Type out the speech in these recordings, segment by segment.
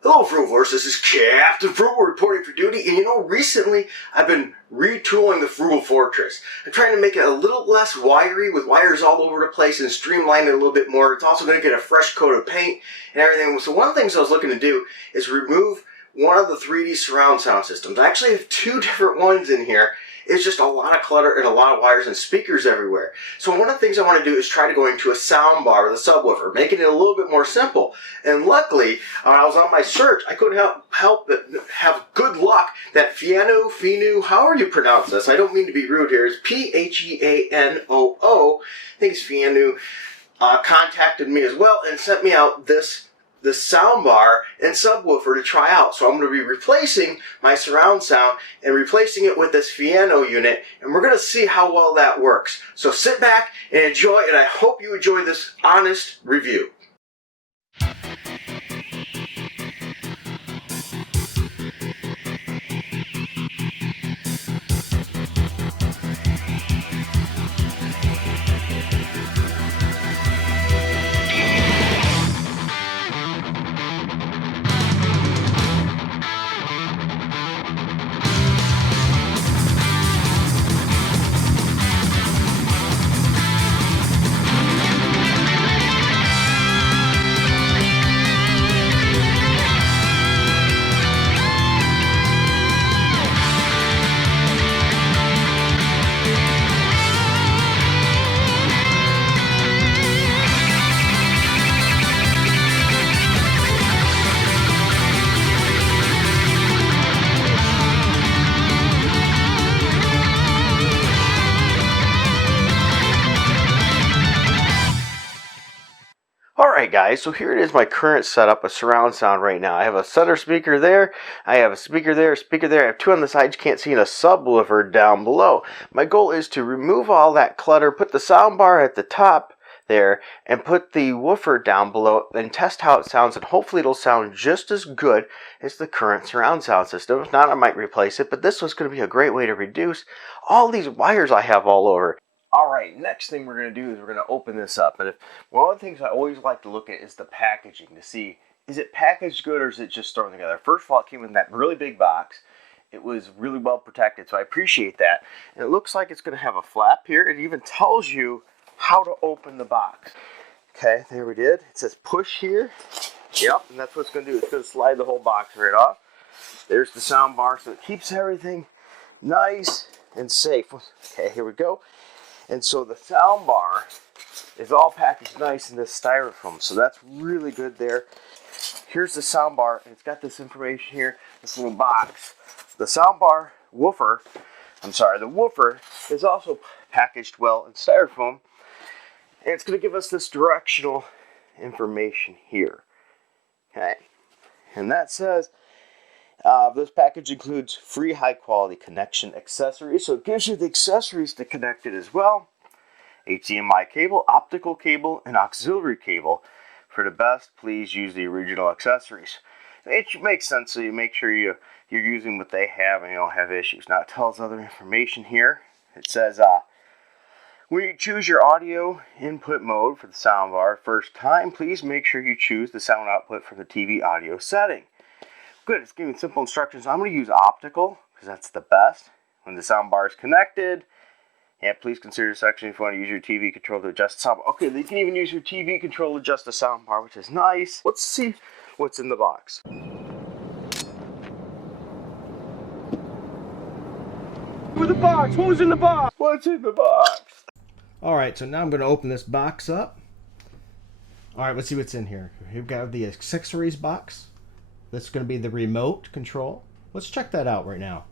Hello, Frugalers. This is Captain Frugal reporting for duty. And you know, recently I've been retooling the Frugal Fortress. I'm trying to make it a little less wiry with wires all over the place and streamline it a little bit more. It's also going to get a fresh coat of paint and everything. So one of the things I was looking to do is remove one of the 3D surround sound systems. I actually have two different ones in here. It's just a lot of clutter and a lot of wires and speakers everywhere. So one of the things I want to do is try to go into a soundbar with a subwoofer, making it a little bit more simple. And luckily, when I was on my search, I couldn't help but have good luck that Pheanoo, however you pronounce this, I don't mean to be rude here, it's Pheanoo, I think it's Pheanoo, contacted me as well and sent me out this soundbar and subwoofer to try out. So I'm going to be replacing my surround sound and replacing it with this Pheanoo unit, and we're going to see how well that works. So sit back and enjoy, and I hope you enjoy this honest review. Alright guys, so here it is, my current setup of surround sound right now. I have a center speaker there, I have a speaker there, I have two on the sides you can't see, and a subwoofer down below. My goal is to remove all that clutter, put the soundbar at the top there, and put the woofer down below, and test how it sounds, and hopefully it'll sound just as good as the current surround sound system. If not, I might replace it, but this was going to be a great way to reduce all these wires I have all over. Alright, next thing we're going to do is we're going to open this up. And one of the things I always like to look at is the packaging to see, is it packaged good or is it just thrown together? First of all, it came in that really big box. It was really well protected, so I appreciate that. And it looks like it's going to have a flap here. It even tells you how to open the box. Okay, there we did. It says push here. Yep, and that's what it's going to do. It's going to slide the whole box right off. There's the sound bar, so it keeps everything nice and safe. Okay, here we go. And so the sound bar is all packaged nice in this styrofoam, so that's really good there. Here's the sound bar, and it's got this information here, this little box. The sound bar woofer, the woofer is also packaged well in styrofoam, and it's going to give us this directional information here. Okay, and that says this package includes free high-quality connection accessories, so it gives you the accessories to connect it as well. HDMI cable, optical cable, and auxiliary cable. For the best, please use the original accessories. It makes sense, so you make sure you're using what they have and you don't have issues. Now it tells other information here. It says, when you choose your audio input mode for the soundbar first time, please make sure you choose the sound output from the TV audio setting. Good, it's giving simple instructions. I'm going to use optical because that's the best. When the soundbar is connected, please consider the section if you want to use your TV control to adjust the soundbar. Okay, you can even use your TV control to adjust the soundbar, which is nice. Let's see what's in the box. With the box, what was in the box? What's in the box? Alright, so now I'm going to open this box up. Alright, let's see what's in here. We've got the accessories box. That's going to be the remote control. Let's check that out right now.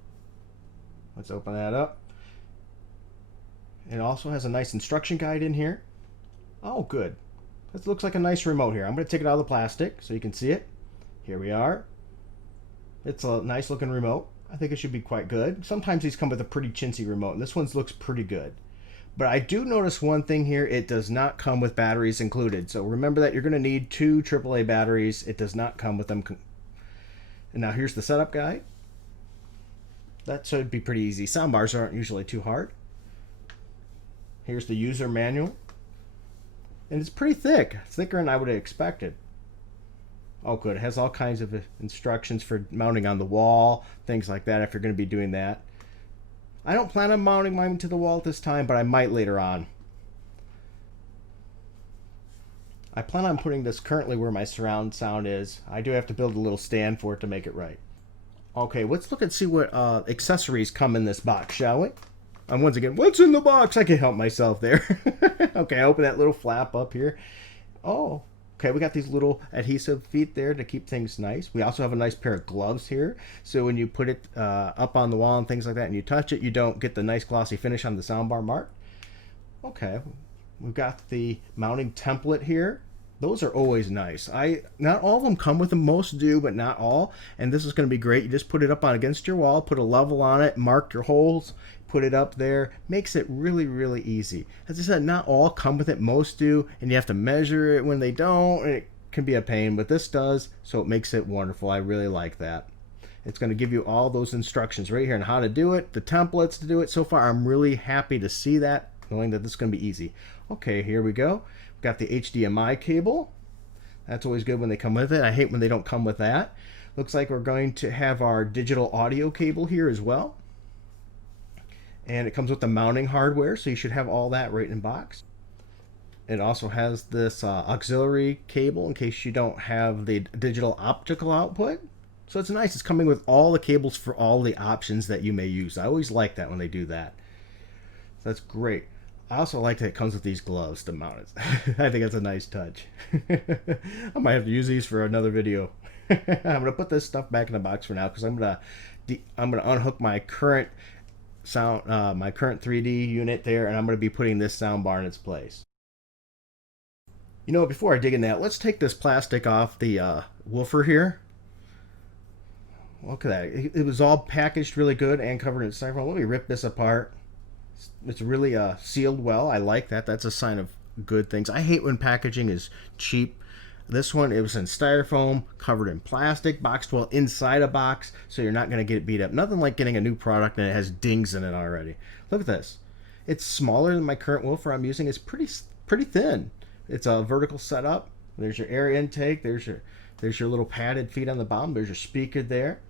Let's open that up. It also has a nice instruction guide in here. Oh, good. This looks like a nice remote here. I'm going to take it out of the plastic so you can see it. Here we are. It's a nice looking remote. I think it should be quite good. Sometimes these come with a pretty chintzy remote, and this one looks pretty good. But I do notice one thing here. It does not come with batteries included. So remember that you're going to need 2 AAA batteries. It does not come with them. And now here's the setup guide. That should be pretty easy. Soundbars aren't usually too hard. Here's the user manual. And it's pretty thick. It's thicker than I would have expected. Oh, good. It has all kinds of instructions for mounting on the wall, things like that if you're going to be doing that. I don't plan on mounting mine to the wall at this time, but I might later on. I plan on putting this currently where my surround sound is. I do have to build a little stand for it to make it right. Okay, let's look and see what accessories come in this box, shall we? And once again, what's in the box? I can't help myself there. Okay, I open that little flap up here. Oh, okay, we got these little adhesive feet there to keep things nice. We also have a nice pair of gloves here. So when you put it up on the wall and things like that and you touch it, you don't get the nice glossy finish on the soundbar mark. Okay, we've got the mounting template here. Those are always nice. Not all of them come with them. Most do, but not all. And this is going to be great. You just put it up on against your wall, put a level on it, mark your holes, put it up there. Makes it really, really easy. As I said, not all come with it. Most do, and you have to measure it when they don't, and it can be a pain, but this does, so it makes it wonderful. I really like that. It's going to give you all those instructions right here on how to do it, the templates to do it. So far, I'm really happy to see that, knowing that this is going to be easy. Okay, here we go. We've got the HDMI cable. That's always good when they come with it. I hate when they don't come with that. Looks like we're going to have our digital audio cable here as well. And it comes with the mounting hardware, so you should have all that right in box. It also has this auxiliary cable in case you don't have the digital optical output. So it's nice. It's coming with all the cables for all the options that you may use. I always like that when they do that. So that's great. I also like that it comes with these gloves to mount it. I think that's a nice touch. I might have to use these for another video. I'm gonna put this stuff back in the box for now because I'm gonna unhook my current my current 3D unit there, and I'm gonna be putting this soundbar in its place. You know, before I dig in that, let's take this plastic off the woofer here. Look at that. It was all packaged really good and covered in styrofoam. Let me rip this apart. It's really sealed well. I like that. That's a sign of good things. I hate when packaging is cheap. This one, it was in styrofoam, covered in plastic, boxed well inside a box, so you're not going to get it beat up. Nothing like getting a new product and it has dings in it already. Look at this. It's smaller than my current woofer I'm using. It's pretty thin. It's a vertical setup. There's your air intake. There's your little padded feet on the bottom. There's your speaker there.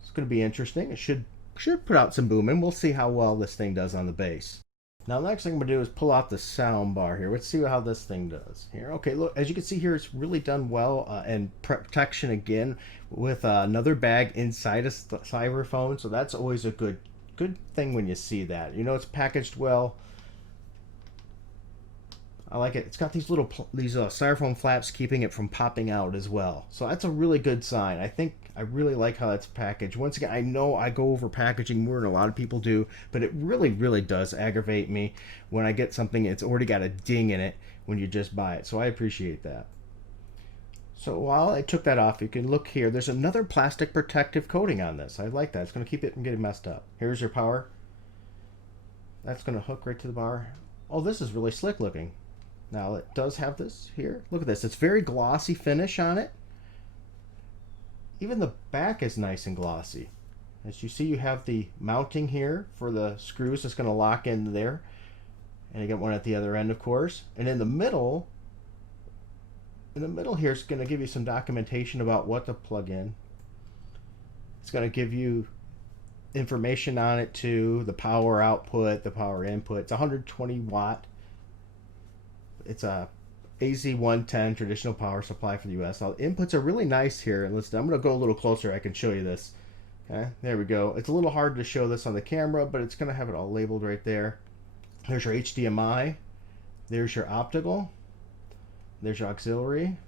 It's going to be interesting. It should put out some booming. We'll see how well this thing does on the bass. Now, the next thing I'm going to do is pull out the sound bar here. Let's see how this thing does here. Okay, look, as you can see here, it's really done well, and protection again with another bag inside a styrofoam. So that's always a good thing when you see that. You know, it's packaged well. I like it. It's got these little styrofoam flaps keeping it from popping out as well. So that's a really good sign. I really like how it's packaged. Once again, I know I go over packaging more than a lot of people do, but it really, really does aggravate me when I get something it's already got a ding in it when you just buy it. So I appreciate that. So while I took that off, you can look here. There's another plastic protective coating on this. I like that. It's going to keep it from getting messed up. Here's your power. That's going to hook right to the bar. Oh, this is really slick looking. Now it does have this here. Look at this. It's very glossy finish on it. Even the back is nice and glossy. As you see, you have the mounting here for the screws that's going to lock in there. And you get one at the other end, of course. And in the middle here, it's going to give you some documentation about what to plug in. It's going to give you information on it too, the power output, the power input. It's 120 watt. It's a AZ110 traditional power supply for the US. The inputs are really nice here. And listen, I'm going to go a little closer. I can show you this. Okay, there we go. It's a little hard to show this on the camera, but it's going to have it all labeled right there. There's your HDMI. There's your optical. There's your auxiliary.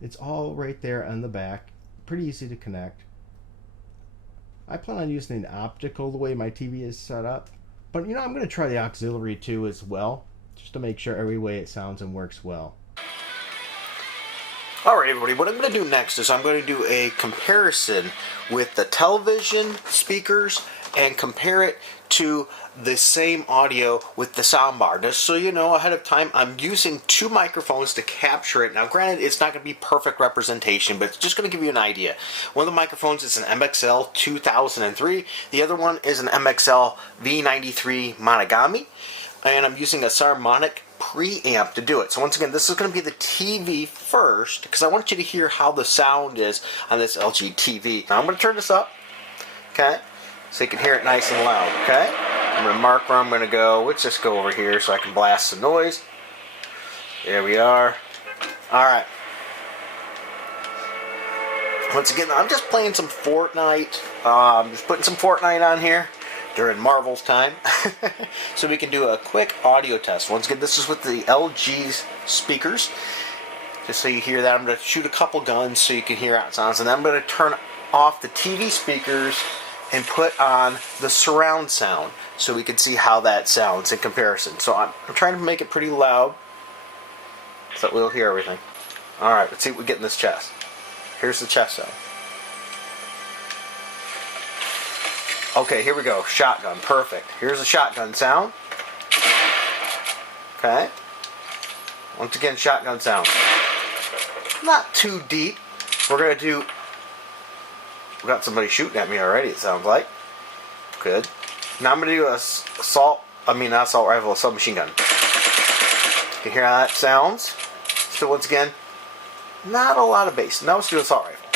It's all right there on the back. Pretty easy to connect. I plan on using the optical the way my TV is set up. But you know, I'm going to try the auxiliary too as well, just to make sure every way it sounds and works well. Alright everybody, what I'm going to do next is I'm going to do a comparison with the television speakers and compare it to the same audio with the soundbar. Just so you know ahead of time, I'm using two microphones to capture it. Now granted, it's not going to be perfect representation, but it's just going to give you an idea. One of the microphones is an MXL 2003, the other one is an MXL V93 Monogamy. And I'm using a Sarmonic preamp to do it. So once again, this is going to be the TV first, because I want you to hear how the sound is on this LG TV. Now I'm going to turn this up, okay, so you can hear it nice and loud, okay? I'm going to mark where I'm going to go. Let's just go over here so I can blast some noise. There we are. Alright. Once again, I'm just playing some Fortnite. Just putting some Fortnite on here during Marvel's time. So we can do a quick audio test. Once again, this is with the LG's speakers. Just so you hear that, I'm going to shoot a couple guns so you can hear out sounds. And then I'm going to turn off the TV speakers and put on the surround sound so we can see how that sounds in comparison. So I'm trying to make it pretty loud so that we'll hear everything. Alright, let's see what we get in this chest. Here's the chest sound. Okay, here we go. Shotgun. Perfect. Here's the shotgun sound. Okay. Once again, shotgun sound. Not too deep. We're going to do... We got somebody shooting at me already, it sounds like. Good. Now I'm going to do not assault rifle, a submachine gun. You can hear how that sounds. So once again, not a lot of bass. Now let's do assault rifle.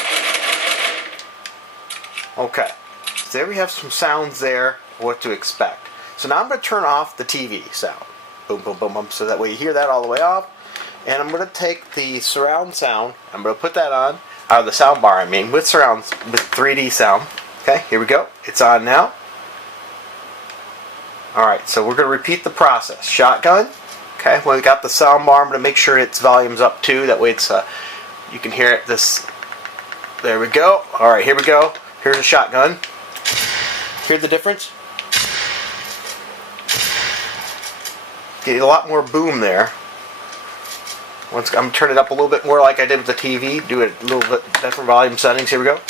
Okay. So there we have some sounds there, what to expect. So now I'm going to turn off the TV sound. Boom, boom, boom, boom. So that way you hear that all the way off. And I'm going to take the surround sound. I'm going to put that on. The sound bar, I mean, with 3D sound. Okay, here we go. It's on now. Alright, so we're going to repeat the process. Shotgun. Okay, when we got the sound bar, I'm going to make sure its volume's up too. That way it's you can hear it. There we go. Alright, here we go. Here's a shotgun. Hear the difference? Get a lot more boom there. I'm going to turn it up a little bit more like I did with the TV. Do it a little bit different volume settings. Here we go.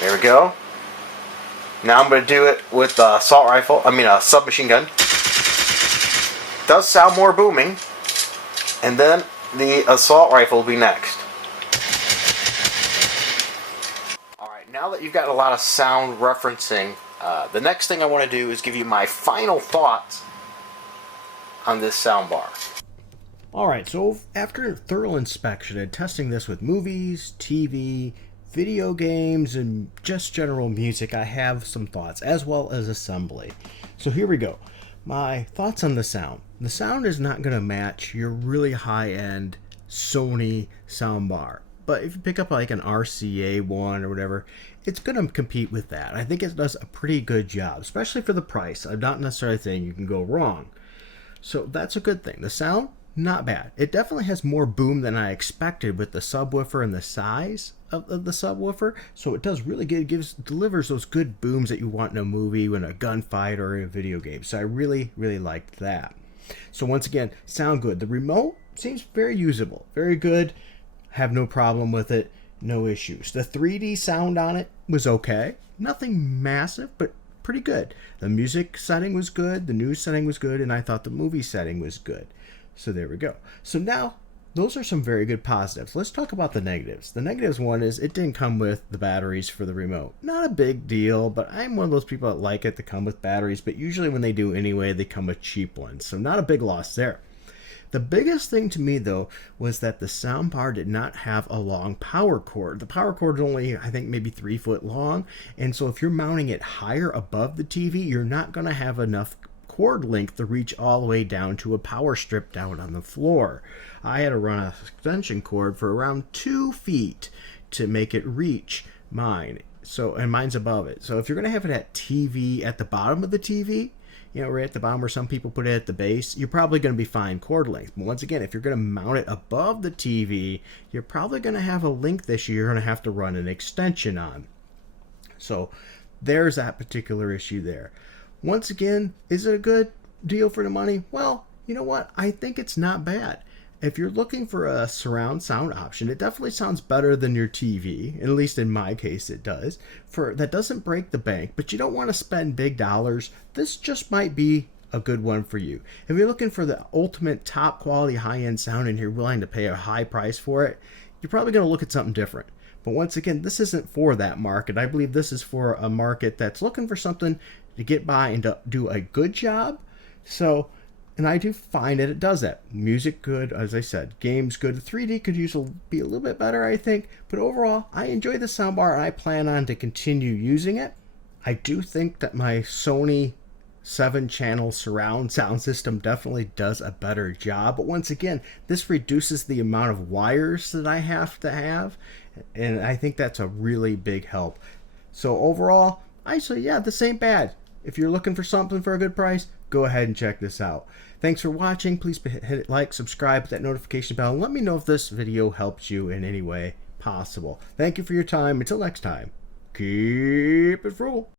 There we go. Now I'm going to do it with the assault rifle. A submachine gun. Does sound more booming. And then the assault rifle will be next. Alright, now that you've got a lot of sound referencing, the next thing I want to do is give you my final thoughts on this soundbar. Alright, so after thorough inspection and testing this with movies, TV, video games, and just general music, I have some thoughts, as well as assembly. So here we go. My thoughts on the sound. The sound is not going to match your really high-end Sony soundbar. But if you pick up like an RCA one or whatever, it's going to compete with that. I think it does a pretty good job, especially for the price. I'm not necessarily saying you can go wrong. So that's a good thing. The sound, not bad. It definitely has more boom than I expected with the subwoofer and the size of the subwoofer. So it does really good. It delivers those good booms that you want in a movie, in a gunfight, or in a video game. So I really, really liked that. So once again, sound good. The remote seems very usable. Very good. Have no problem with it. No issues. The 3D sound on it was okay. Nothing massive, but pretty good. The music setting was good. The news setting was good. And I thought the movie setting was good. So there we go. So now, those are some very good positives. Let's talk about the negatives. The negatives one is it didn't come with the batteries for the remote. Not a big deal, but I'm one of those people that like it to come with batteries, but usually when they do anyway, they come with cheap ones. So not a big loss there. The biggest thing to me, though, was that the soundbar did not have a long power cord. The power cord is only, I think, maybe 3 foot long, and so if you're mounting it higher above the TV, you're not going to have enough cord length to reach all the way down to a power strip down on the floor. I had to run an extension cord for around 2 feet to make it reach mine. And mine's above it. So if you're going to have it at TV at the bottom of the TV, right at the bottom where some people put it at the base, you're probably going to be fine cord length. But once again, if you're going to mount it above the TV, you're probably going to have a length issue you're going to have to run an extension on. So there's that particular issue there. Once again, is it a good deal for the money? Well, you know what? I think it's not bad. If you're looking for a surround sound option, it definitely sounds better than your TV. At least in my case, it does. That doesn't break the bank, but you don't want to spend big dollars. This just might be a good one for you. If you're looking for the ultimate top quality high-end sound and you're willing to pay a high price for it, you're probably going to look at something different. But once again, this isn't for that market. I believe this is for a market that's looking for something to get by and to do a good job. So And I do find that it does that. Music good, as I said. Games good. The 3D could be a little bit better, I think. But overall, I enjoy the soundbar and I plan on to continue using it. I do think that my Sony 7-channel surround sound system definitely does a better job. But once again, this reduces the amount of wires that I have to have. And I think that's a really big help. So overall, I say, yeah, this ain't bad. If you're looking for something for a good price, go ahead and check this out. Thanks for watching. Please hit like, subscribe, hit that notification bell, and let me know if this video helps you in any way possible. Thank you for your time. Until next time, keep it frugal.